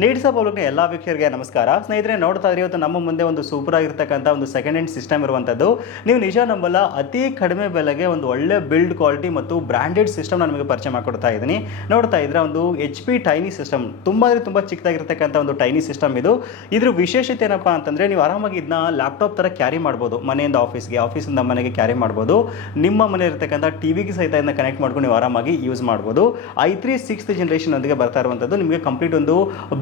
ನೀಡ್ಸ ಪಬ್ಲಿಕ್ನ ಎಲ್ಲ ವೀಕ್ಷಕರಿಗೆ ನಮಸ್ಕಾರ. ಸ್ನೇಹಿತರೆ, ನೋಡ್ತಾ ಇದ್ರೆ, ಇವತ್ತು ನಮ್ಮ ಮುಂದೆ ಒಂದು ಸೂಪರ್ ಆಗಿರ್ತಕ್ಕಂಥ ಒಂದು ಸೆಕೆಂಡ್ ಹ್ಯಾಂಡ್ ಸಿಸ್ಟಮ್ ಇರುವಂಥದ್ದು ನೀವು ನಿಜ ನಂಬಲ್ಲ, ಅತಿ ಕಡಿಮೆ ಬೆಲೆಗೆ ಒಂದು ಒಳ್ಳೆ ಬಿಲ್ಡ್ ಕ್ವಾಲಿಟಿ ಮತ್ತು ಬ್ರ್ಯಾಂಡೆಡ್ ಸಿಸ್ಟಮ್ ನಾನು ನಿಮಗೆ ಪರಿಚಯ ಮಾಡಿಕೊಡ್ತಾ ಇದ್ದೀನಿ. ನೋಡ್ತಾ ಇದ್ರೆ ಒಂದು ಎಚ್ ಪಿ ಟೈನಿ ಸಿಸ್ಟಮ್ ತುಂಬ ಅಂದರೆ ತುಂಬ ಚಿಕ್ಕದಾಗಿರ್ತಕ್ಕಂಥ ಒಂದು ಟೈನಿ ಸಿಸ್ಟಮ್ ಇದು. ಇದ್ರ ವಿಶೇಷತೆ ಏನಪ್ಪ ಅಂತಂದರೆ, ನೀವು ಆರಾಮಾಗಿ ಇದನ್ನ ಲ್ಯಾಪ್ಟಾಪ್ ಥರ ಕ್ಯಾರಿ ಮಾಡ್ಬೋದು. ಮನೆಯಿಂದ ಆಫೀಸ್ಗೆ ಆಫೀಸಿಂದ ಮನೆಗೆ ಕ್ಯಾರಿ ಮಾಡ್ಬೋದು. ನಿಮ್ಮ ಮನೆ ಇರ್ತಕ್ಕಂಥ ಟಿವಿಗೆ ಸಹಿತ ಇದನ್ನ ಕನೆಕ್ಟ್ ಮಾಡ್ಕೊಂಡು ನೀವು ಆರಾಮಾಗಿ ಯೂಸ್ ಮಾಡ್ಬೋದು. ಐ ತ್ರೀ ಸಿಕ್ಸ್ತ್ ಜನ್ರೇಷನ್ ಒಂದಿಗೆ ಬರ್ತಾ ಇರುವಂಥದ್ದು ನಿಮಗೆ ಕಂಪ್ಲೀಟ್ ಒಂದು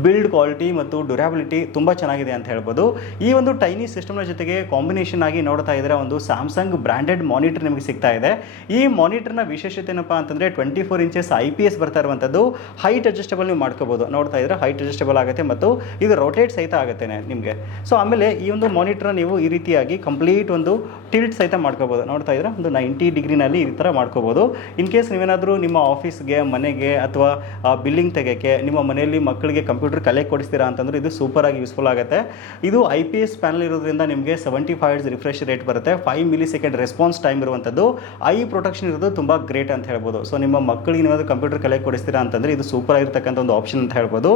ಬಿಲ್ಡ್ ಕ್ವಾಲಿಟಿ ಮತ್ತು ಡ್ಯೂರಾಬಿಲಿಟಿ ತುಂಬ ಚೆನ್ನಾಗಿದೆ ಅಂತ ಹೇಳ್ಬೋದು. ಈ ಒಂದು ಟೈನಿ ಸಿಸ್ಟಮ್ನ ಜೊತೆಗೆ ಕಾಂಬಿನೇಷನ್ ಆಗಿ ನೋಡ್ತಾ ಇದ್ರೆ ಒಂದು ಸ್ಯಾಮ್ಸಂಗ್ ಬ್ರ್ಯಾಂಡೆಡ್ ಮಾನಿಟರ್ ನಿಮಗೆ ಸಿಗ್ತಾ ಇದೆ. ಈ ಮಾನಿಟರ್ನ ವಿಶೇಷತೆ ಏನಪ್ಪ ಅಂತಂದರೆ twenty four inches I P S ಬರ್ತಾ ಇರುವಂಥದ್ದು ಹೈಟ್ ಅಡ್ಜಸ್ಟಬಲ್ ನೀವು ಮಾಡ್ಕೋಬೋದು. ನೋಡ್ತಾ ಇದ್ರೆ ಹೈಟ್ ಅಡ್ಜಸ್ಟಬಲ್ ಆಗುತ್ತೆ ಮತ್ತು ಇದು ರೊಟೇಟ್ ಸಹಿತ ಆಗುತ್ತೆ ನಿಮಗೆ. ಸೊ ಆಮೇಲೆ ಈ ಒಂದು ಮಾನಿಟರ್ ನೀವು ಈ ರೀತಿಯಾಗಿ ಕಂಪ್ಲೀಟ್ ಒಂದು ಟಿಲ್ಟ್ ಸಹಿತ ಮಾಡ್ಕೋಬೋದು. ನೋಡ್ತಾ ಇದ್ರೆ ಒಂದು ನೈಂಟಿ ಡಿಗ್ರಿನಲ್ಲಿ ಈ ಥರ ಮಾಡ್ಕೋಬೋದು. ಇನ್ ಕೇಸ್ ನೀವೇನಾದರೂ ನಿಮ್ಮ ಆಫೀಸ್ಗೆ ಮನೆಗೆ ಅಥವಾ ಬಿಲ್ಲಿಂಗ್ ತೆಗೆಯೋಕ್ಕೆ, ನಿಮ್ಮ ಮನೆಯಲ್ಲಿ ಮಕ್ಕಳಿಗೆ ಕಂಪ್ಯೂಟರ್ ಕಲೆ ಕೊಡಿಸ್ತೀರಾ ಅಂತಂದ್ರೆ ಇದು ಸೂಪರ್ ಆಗಿ ಯೂಸ್ಫುಲ್ ಆಗುತ್ತೆ. ಇದು ಐ ಪಿ ಎಸ್ ಪ್ಯಾನಲ್ ಇರೋದ್ರಿಂದ ನಿಮಗೆ ಸೆವೆಂಟಿ ಫೈವ್ ರಿಫ್ರೆಶ್ ರೇಟ್ ಬರುತ್ತೆ. Five milli second response time ಇರುವಂಥದ್ದು ಐ ಪ್ರೊಟೆಕ್ಷನ್ ಇರೋದು ತುಂಬ ಗ್ರೇಟ್ ಅಂತ ಹೇಳ್ಬೋದು. ಸೊ ನಿಮ್ಮ ಮಕ್ಕಳಿಗೆ ನೀವು ಕಂಪ್ಯೂಟರ್ ಕಲೆ ಕೊಡಿಸ್ತೀರಾ ಅಂತಂದ್ರೆ ಇದು ಸೂಪರ್ ಆಗಿರ್ತಕ್ಕಂಥ ಒಂದು ಆಪ್ಷನ್ ಅಂತ ಹೇಳ್ಬೋದು.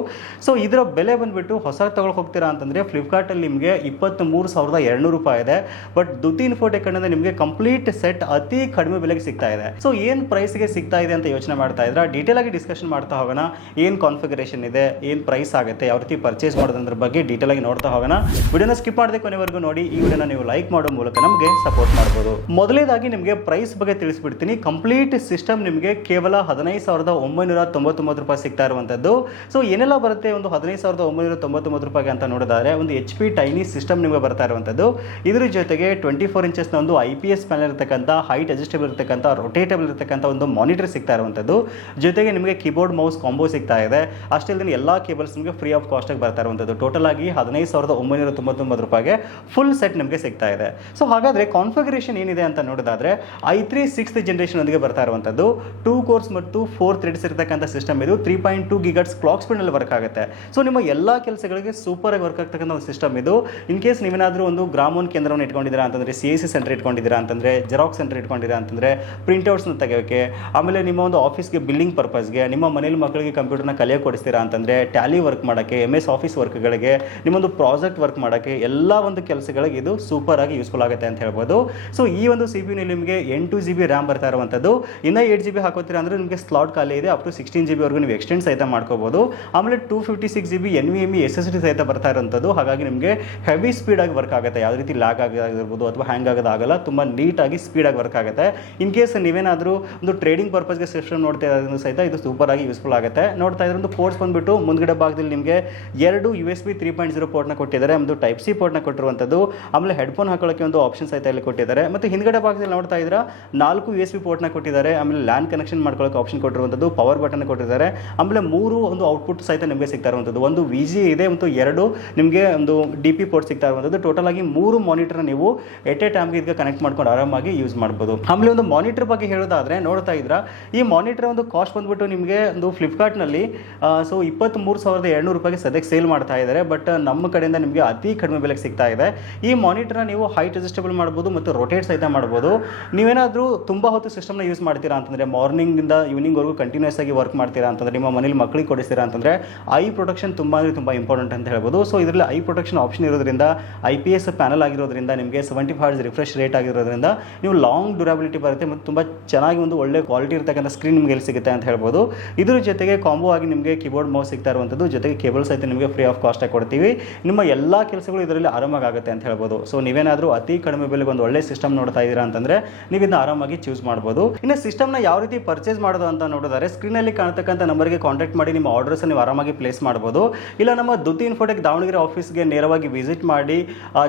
ಸೊ ಇದರ ಬೆಲೆ ಬಂದುಬಿಟ್ಟು ಹೊಸ ತಗೊಳ್ಳೋಕೆ ಹೋಗ್ತೀರಾ ಅಂತಂದರೆ ಫ್ಲಿಪ್ಕಾರ್ಟಲ್ಲಿ ನಿಮಗೆ ಇಪ್ಪತ್ತ್ಮೂರು ಸಾವಿರದ ಎರಡುನೂರು ರೂಪಾಯಿ ಇದೆ. ಬಟ್ ದುತಿ ಇನ್ಫೋಟೆಕ್ ಕಣ್ಣಿಂದ ನಿಮಗೆ ಕಂಪ್ಲೀಟ್ ಸೆಟ್ ಅತಿ ಕಡಿಮೆ ಬೆಲೆಗೆ ಸಿಗ್ತಾ ಇದೆ. ಸೊ ಏನು ಪ್ರೈಸ್ಗೆ ಸಿಗ್ತಾ ಇದೆ ಅಂತ ಯೋಚನೆ ಮಾಡ್ತಾ ಇದ್ರೆ? ಡೀಟೇಲ್ ಆಗಿ ಡಿಸ್ಕಷನ್ ಮಾಡ್ತಾ ಹೋಗೋಣ. ಏನು ಕಾನ್ಫಿಗರೇಷನ್ ಇದೆ? ಏನು ಪ್ರೈಸ್ ಆಗುತ್ತೆ, ಯಾವ ರೀತಿ ಪರ್ಚೇಸ್ ಮಾಡೋದ್ರ ಬಗ್ಗೆ ಡೀಟೇಲ್ ಆಗಿ ನೋಡ್ತಾ ಹೋಗೋಣ. ವಿಡಿಯೋನ ಸ್ಕಿಪ್ ಮಾಡದೆ ಕೊನೆವರೆಗೂ ನೋಡಿ, ಈ ವಿಡಿಯೋನ ನೀವು ಲೈಕ್ ಮಾಡೋ ಮೂಲಕ ನಮಗೆ ಸಪೋರ್ಟ್ ಮಾಡ್ಬೋದು. ಮೊದಲೇದಾಗಿ ನಿಮಗೆ ಪ್ರೈಸ್ ಬಗ್ಗೆ ತಿಳಿಸ್ಬಿಡ್ತೀನಿ. ಕಂಪ್ಲೀಟ್ ಸಿಸ್ಟಮ್ ನಿಮಗೆ ಕೇವಲ ಹದಿನೈದು ಸಾವಿರದ ಒಂಬೈನೂರ ತೊಂಬತ್ತೊಂಬತ್ತು ರೂಪಾಯಿ ಸಿಗ್ತಾ ಇರುವಂಥದ್ದು ಸೊ ಏನೆಲ್ಲ ಬರುತ್ತೆ? ಒಂದು ಹದಿನೈದು ಸಾವಿರದ ಒಂಬೈನೂರ ತೊಂಬತ್ತೊಂಬತ್ತು ರೂಪಾಯಿಗೆ ಅಂತ ನೋಡಿದ್ರೆ, ಒಂದು ಎಚ್ ಪಿ ಟೈನಿ ಸಿಸ್ಟಮ್ ನಿಮಗೆ ಬರ್ತಾ ಇರುವಂಥದ್ದು ಇದ್ರ ಜೊತೆಗೆ ಟ್ವೆಂಟಿ ಫೋರ್ ಇಂಚಸ್ನ ಒಂದು ಐ ಪಿ ಎಸ್ ಪ್ಯಾನಲ್ ಇರತಕ್ಕಂಥ ಹೈಟ್ ಅಡ್ಜಸ್ಟೇಬಲ್ ಇರತಕ್ಕಂಥ ರೊಟೇಟೇಬಲ್ ಇರತಕ್ಕಂಥ ಒಂದು ಮಾನಿಟರ್ ಸಿಗ್ತಾ ಇರುವಂಥದ್ದು ಜೊತೆಗೆ ನಿಮಗೆ ಕೀಬೋರ್ಡ್ ಮೌಸ್ ಕಾಂಬೋ ಸಿಗ್ತಾ ಇದೆ. ಅಷ್ಟೇ ಎಲ್ಲ ಕೇಬಲ್ಸ್ ನಿಮಗೆ ಫ್ರೀ ಆಫ್ ಕಾಸ್ಟಾಗಿ ಬರ್ತಾ ಇರುವಂಥದ್ದು ಟೋಟಲ್ ಆಗಿ ಹದಿನೈದು ಸಾವಿರದ ಒಂಬೈನೂರ ತೊಂಬತ್ತೊಂಬತ್ತು ರೂಪಾಯಿಗೆ ಫುಲ್ ಸೆಟ್ ನಿಮಗೆ ಸಿಗ್ತಾ ಇದೆ. ಸೊ ಹಾಗಾದರೆ ಕಾನ್ಫಿಗರೇಷನ್ ಏನಿದೆ ಅಂತ ನೋಡೋದಾದ್ರೆ ಐ ತ್ರೀ ಸಿಕ್ಸ್ತ್ ಜನರೇಷನ್ ಒಂದಿಗೆ ಬರ್ತಾ ಇರುವಂಥದ್ದು ಟೂ ಕೋರ್ಸ್ ಮತ್ತು ಫೋರ್ ಥ್ರೆಡ್ಸ್ ಇರತಕ್ಕಂಥ ಸಿಸ್ಟಮ್ ಇದು. Three point two gigahertz clock ಸ್ಪೀಡ್ನಲ್ಲಿ work ಆಗುತ್ತೆ. ಸೊ ನಿಮ್ಮ ಎಲ್ಲ ಕೆಲಸಗಳಿಗೆ ಸೂಪರ್ ಆಗಿ ವರ್ಕ್ ಆಗ್ತಕ್ಕಂಥ ಒಂದು ಸಿಸ್ಟಮ್ ಇದು. ಇನ್ ಕೇಸ್ ನೀವೇನಾದರೂ ಒಂದು ಗ್ರಾಮೋನ್ ಕೇಂದ್ರವನ್ನು ಇಟ್ಕೊಂಡಿದ್ದೀರಾ ಅಂತಂದರೆ ಸಿ ಐ ಸಿ ಸೆಂಟರ್ ಇಟ್ಕೊಂಡಿದ್ದೀರಾ ಅಂತಂದರೆ ಜೆರಾಕ್ಸ್ ಸೆಂಟರ್ ಇಟ್ಕೊಂಡಿದ್ದೀರಾ ಅಂತಂದರೆ ಪ್ರಿಂಟ್ಔಟ್ಸ್ನ ತೆಗೆಯೋಕೆ, ಆಮೇಲೆ ನಿಮ್ಮ ಒಂದು ಆಫೀಸ್ಗೆ ಬಿಲ್ಲಿಂಗ್ ಪರ್ಪಸ್ಗೆ ನಿಮ್ಮ ಮನೇಲಿ ಮಕ್ಕಳಿಗೆ ಕಂಪ್ಯೂಟರ್ನ ಕಲಿಯೋ ಕೊಡಿಸ್ತೀರಾ ಅಂತಂದರೆ ಟ್ಯಾಲಿ ವರ್ಕ್ ಮಾಡೋಕ್ಕೆ ಎಂ ಎಸ್ ಆಫೀಸ್ ವರ್ಕ್ಗಳಿಗೆ ನಿಮ್ಮೊಂದು ಪ್ರಾಜೆಕ್ಟ್ ವರ್ಕ್ ಮಾಡೋಕ್ಕೆ ಎಲ್ಲ ಒಂದು ಕೆಲಸಗಳಿಗೆ ಇದು ಸೂಪರ್ ಆಗಿ ಯೂಸ್ಫುಲ್ ಆಗುತ್ತೆ ಅಂತ ಹೇಳ್ಬೋದು. ಸೊ ಈ ಒಂದು ಸಿ ಬಿ ನಿಮಗೆ ಎಂಟು ಜಿ ಬಿ ರ್ಯಾಮ್ ಬರ್ತಾ ಇರುವಂಥದ್ದು. ಇನ್ನು ಏಟ್ ಜಿ ಬಿ ಹಾಕೋತೀರ ಅಂದರೆ ನಿಮಗೆ ಸ್ಲಾಟ್ ಖಾಲಿ ಇದೆ ಅಪ್ ಟು ಸಿಕ್ಸ್ಟೀನ್ ಜಿ ಬಿವರೆಗೂ ನೀವು ಎಕ್ಸ್ಟೆಂಡ್ ಸಹಿತ ಮಾಡ್ಕೋಬೋದು. ಆಮೇಲೆ two fifty six G B N V M S S D ಸಹಿತ ಬರ್ತಾ ಇರುವಂಥದ್ದು. ಹಾಗಾಗಿ ನಿಮಗೆ ಹೆವಿ ಸ್ಪೀಡಾಗಿ ವರ್ಕ್ ಆಗುತ್ತೆ. ಯಾವುದೇ ರೀತಿ ಲ್ಯಾಗ್ ಆಗಿರ್ಬೋದು ಅಥವಾ ಹ್ಯಾಂಗ್ ಆಗೋದಾಗಲ್ಲ, ತುಂಬ ನೀಟಾಗಿ ಸ್ಪೀಡಾಗಿ ವರ್ಕ್ ಆಗುತ್ತೆ. ಇನ್ ಕೇಸ್ ನೀವೇನಾದರೂ ಒಂದು ಟ್ರೇಡಿಂಗ್ ಪರ್ಪಸ್ಗೆ ಸಿಸ್ಟಮ್ ನೋಡ್ತಾ ಇರೋದ್ರಿಂದ ಸಹಿತ ಇದು ಸೂಪರ್ ಆಗಿ ಯೂಸ್ಫುಲ್ ಆಗುತ್ತೆ. ನೋಡ್ತಾ ಇದ್ರೆ ಒಂದು ಕೋರ್ಸ್ ಬಂದ್ಬಿಟ್ಟು, ಮುಂದ್ಗಡೆ ಭಾಗದಲ್ಲಿ ನಿಮಗೆ ಎರಡು U S B three point zero ಪೋರ್ಟ್ನ ಕೊಟ್ಟಿದ್ದಾರೆ, ಒಂದು ಟೈಪ್ ಸಿ ಪೋರ್ಟ್ನ ಕೊಟ್ಟಿರುವಂಥದ್ದು. ಆಮೇಲೆ ಹೆಡ್ಫೋನ್ ಹಾಕೊಳ್ಳೋಕ್ಕೆ ಒಂದು ಆಪ್ಷನ್ ಸಹಿತ ಇಲ್ಲಿ ಕೊಟ್ಟಿದ್ದಾರೆ. ಮತ್ತು ಹಿಂದ್ಗಡೆ ಭಾಗದಲ್ಲಿ ನೋಡ್ತಾ ಇದ್ರೆ ನಾಲ್ಕು ಯು ಎಸ್ ಬಿ ಪೋರ್ಟ್ನ ಕೊಟ್ಟಿದ್ದಾರೆ. ಆಮೇಲೆ ಲ್ಯಾಂಡ್ ಕನೆಕ್ಷನ್ ಮಾಡ್ಕೊಳ್ಳೋಕೆ ಆಪ್ಷನ್ ಕೊಟ್ಟಿರುವಂಥದ್ದು ಪವರ್ ಬಟನ್ ಕೊಟ್ಟಿದ್ದಾರೆ. ಆಮೇಲೆ ಮೂರು ಒಂದು ಔಟ್ಪುಟ್ ಸಹಿತ ನಿಮಗೆ ಸಿಗ್ತಾ ಇರುವಂಥದ್ದು. ಒಂದು ವಿ ಜಿ ಇದೆ, ಮತ್ತು ಎರಡು ನಿಮಗೆ ಒಂದು ಡಿ ಪಿ ಪೋರ್ಟ್ ಸಿಗ್ತಾ ಇರುವಂಥದ್ದು. ಟೋಟಲ್ ಆಗಿ ಮೂರು ಮಾನಿಟರ್ ನೀವು ಎಟ್ ಎ ಟೈಮ್ಗೆ ಇದಕ್ಕೆ ಕನೆಕ್ಟ್ ಮಾಡ್ಕೊಂಡು ಆರಾಮಾಗಿ ಯೂಸ್ ಮಾಡ್ಬೋದು. ಆಮೇಲೆ ಒಂದು ಮಾನಿಟರ್ ಬಗ್ಗೆ ಹೇಳೋದಾದ್ರೆ, ನೋಡ್ತಾ ಇದ್ರ ಈ ಮಾನಿಟರ್ ಒಂದು ಕಾಸ್ಟ್ ಬಂದ್ಬಿಟ್ಟು ನಿಮಗೆ ಒಂದು ಫ್ಲಿಪ್ಕಾರ್ಟ್ನಲ್ಲಿ ಸೊ ಇಪ್ಪತ್ತ್ಮೂರು ಸಾವಿರದ ಎರಡುನೂರು ರೂಪಾಯಿಗೆ ಸದ್ಯಕ್ಕೆ ಸೇಲ್ ಮಾಡ್ತಾ ಇದ್ದಾರೆ, ಬಟ್ ನಮ್ಮ ಕಡೆಯಿಂದ ನಿಮಗೆ ಅತಿ ಕಡಿಮೆ ಬೆಲೆಗೆ ಸಿಗ್ತಾ ಇದೆ. ಈ ಮಾನಿಟರ್ನ ನೀವು ಹೈಟ್ ಅಡ್ಜಸ್ಟೇಬಲ್ ಮಾಡ್ಬೋದು ಮತ್ತು ರೊಟೇಟ್ ಸಹಿತ ಮಾಡ್ಬೋದು. ನೀವೇನಾದರೂ ತುಂಬ ಹೊತ್ತು ಸಿಸ್ಟಮ್ನ ಯೂಸ್ ಮಾಡ್ತೀರಾ ಅಂತಂದರೆ ಮಾರ್ನಿಂಗಿಂದ ಈವ್ನಿಂಗ್ವರೆಗೂ ಕಂಟಿನ್ಯೂಸ್ ಆಗಿ ವರ್ಕ್ ಮಾಡ್ತೀರಾ ಅಂತಂದರೆ, ನಿಮ್ಮ ಮನೇಲಿ ಮಕ್ಕಳಿಗೆ ಕೊಡಿಸ್ತೀರಾ ಅಂತಂದರೆ ಐ ಪ್ರೊಟೆಕ್ಷನ್ ತುಂಬ ಅಂದರೆ ತುಂಬ ಇಂಪಾರ್ಟೆಂಟ್ ಅಂತ ಹೇಳ್ಬೋದು. ಸೊ ಇದರಲ್ಲಿ ಐ ಪ್ರೊಟೆಕ್ಷನ್ ಆಪ್ಷನ್ ಇರೋದ್ರಿಂದ ಐ ಪಿ ಎಸ್ ಪ್ಯಾನಲ್ ಆಗಿರೋದ್ರಿಂದ, ನಿಮಗೆ ಸೆವೆಂಟಿ ಫೈವ್ ರಿಫ್ರೆಶ್ ರೇಟ್ ಆಗಿರೋದ್ರಿಂದ, ನೀವು ಲಾಂಗ್ ಡ್ಯೂರಾಬಿಲಿಟಿ ಬರುತ್ತೆ ಮತ್ತು ತುಂಬ ಚೆನ್ನಾಗಿ ಒಂದು ಒಳ್ಳೆ ಕ್ವಾಲಿಟಿ ಇರತಕ್ಕಂಥ ಸ್ಕ್ರೀನ್ ನಿಮಗೆ ಎಲ್ಲಿ ಸಿಗುತ್ತೆ ಅಂತ ಹೇಳ್ಬೋದು. ಇದ್ರ ಜೊತೆಗೆ ಕಾಂಬೋ ಆಗಿ ನಿಮಗೆ ಕೀಬೋರ್ಡ್ ಮೌಸ್ ಸಿಗ್ತಾ ಇರುವಂಥದ್ದು ಜೊತೆಗೆ ಕೇಬಲ್ ಸಹಿತ ನಿಮಗೆ ಫ್ರೀ ಆಫ್ ಕಾಸ್ಟಾಗಿ ಕೊಡ್ತೀವಿ. ನಿಮ್ಮ ಎಲ್ಲ ಕೆಲಸಗಳು ಇದರಲ್ಲಿ ಆರಾಮಾಗುತ್ತೆ ಅಂತ ಹೇಳ್ಬೋದು. ಸೊ ನೀವೇನಾದರೂ ಅತಿ ಕಡಿಮೆ ಬೆಲೆಗೆ ಒಂದು ಒಳ್ಳೆ ಸಿಸ್ಟಮ್ ನೋಡ್ತಾ ಇದ್ದೀರಾ ಅಂತಂದರೆ ನೀವು ಇದನ್ನ ಆರಾಮಾಗಿ ಚೂಸ್ ಮಾಡ್ಬೋದು. ಇನ್ನು ಸಿಸ್ಟಮ್ನ ಯಾವ ರೀತಿ ಪರ್ಚೇಸ್ ಮಾಡೋದು ಅಂತ ನೋಡಿದರೆ ಸ್ಕ್ರೀನಲ್ಲಿ ಕಾಣ್ತಕ್ಕಂಥ ನಂಬರ್ಗೆ ಕಾಂಟ್ಯಾಕ್ಟ್ ಮಾಡಿ ನಿಮ್ಮ ಆರ್ಡರ್ಸ್ ನೀವು ಆರಾಮಾಗಿ ಪ್ಲೇಸ್ ಮಾಡ್ಬೋದು. ಇಲ್ಲ, ನಮ್ಮ ದುತಿ ಇನ್ಫೋಟೆಕ್ ದಾವಣಗೆರೆ ಆಫೀಸ್ಗೆ ನೇರವಾಗಿ ವಿಸಿಟ್ ಮಾಡಿ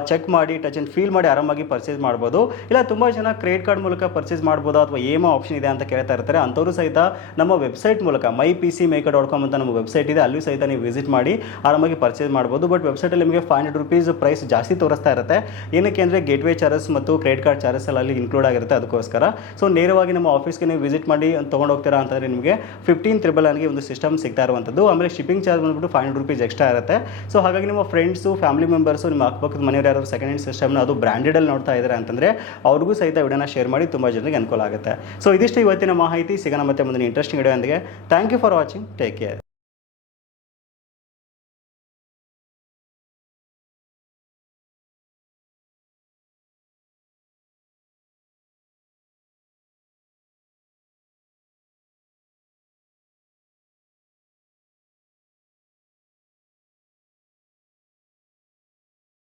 ಚೆಕ್ ಮಾಡಿ ಟಚ್ ಅಂಡ್ ಫೀಲ್ ಮಾಡಿ ಆರಾಮಾಗಿ ಪರ್ಚೇಸ್ ಮಾಡ್ಬೋದು. ಇಲ್ಲ, ತುಂಬ ಜನ ಕ್ರೆಡಿಟ್ ಕಾರ್ಡ್ ಮೂಲಕ ಪರ್ಚೇಸ್ ಮಾಡ್ಬೋದು ಅಥವಾ ಏಮ ಆಪ್ಷನ್ ಇದೆ ಅಂತ ಕೇಳ್ತಾ ಇರ್ತಾರೆ, ಅಂಥವ್ರು ಸಹಿತ ನಮ್ಮ ವೆಬ್ಸೈಟ್ ಮೂಲಕ my P C maker dot com ಅಂತ ನಮ್ಮ ವೆಬ್ಸೈಟ್ ಇದೆ, ಅಲ್ಲಿ ಸಹಿತ ನೀವು ವಿಸಿಟ್ ಮಾಡಿ ಆರಾಮಾಗಿ ಪರ್ಚೇಸ್ ಮಾಡ್ಬೋದು. ಬಟ್ ವೆಬ್ಸೈಟಲ್ಲಿ ನಿಮಗೆ ಫೈವ್ ಹಂಡ್ರೆಡ್ ರುಪೀಸ್ ಪ್ರೈಸ್ ಜಾಸ್ತಿ ತೋರಿಸ್ತಾ ಇರುತ್ತೆ. ಏನಕ್ಕೆ ಅಂದರೆ ಗೇಟ್ವೇ ಚಾರ್ಜಸ್ ಮತ್ತು ಕ್ರೆಡಿಟ್ ಕಾರ್ಡ್ ಚಾರ್ಜಸ್ ಎಲ್ಲ ಅಲ್ಲಿ ಇನ್ಕ್ಲೂಡ್ ಆಗಿರುತ್ತೆ ಅದಕ್ಕೋಸ್ಕರ. ಸೊ ನೇರವಾಗಿ ನಮ್ಮ ಆಫೀಸ್ಗೆ ನೀವು ವಿಸಿಟ್ ಮಾಡಿ ತೊಗೊಂಡು ಹೋಗ್ತೀರಾ ಅಂತಂದರೆ ನಿಮಗೆ ಫಿಫ್ಟೀನ್ ತ್ರಿಬಲ್ ನನಗೆ ಒಂದು ಸಿಸ್ಟಮ್ ಸಿಗ್ತಾ ಇರುವಂಥದ್ದು. ಆಮೇಲೆ ಶಿಪ್ಪಿಂಗ್ ಚಾರ್ಜ್ ಬಂದ್ಬಿಟ್ಟು ಫೈವ್ ಹಂಡ್ರೆಡ್ ರುಪೀಸ್ ಎಕ್ಸ್ಟ್ರಾ ಇರುತ್ತೆ. ಸೊ ಹಾಗಾಗಿ ನಿಮ್ಮ ಫ್ರೆಂಡ್ಸು ಫ್ಯಾಮಿಲಿ ಮೆಂಬರ್ಸು ನಿಮ್ಮ ಅಕ್ಕಪಕ್ಕದ ಮನೆಯವರು ಯಾರು ಸೆಕೆಂಡ್ ಹ್ಯಾಂಡ್ ಸಿಸ್ಟಮ್ನ ಅದು ಬ್ರ್ಯಾಂಡೆಡಲ್ಲಿ ನೋಡ್ತಾ ಇದ್ದಾರೆ ಅಂತಂದರೆ ಅವ್ರಿಗೂ ಸಹಿತ ವಿಡಿಯೋನ ಶೇರ್ ಮಾಡಿ ತುಂಬ ಜನರಿಗೆ ಅನುಕೂಲ ಆಗುತ್ತೆ. ಸೊ ಇದಿಷ್ಟು ಇವತ್ತಿನ ಮಾಹಿತಿ. ಸಿಗೋಣ ಮತ್ತೆ ಮುಂದಿನ interesting video thank you for watching take care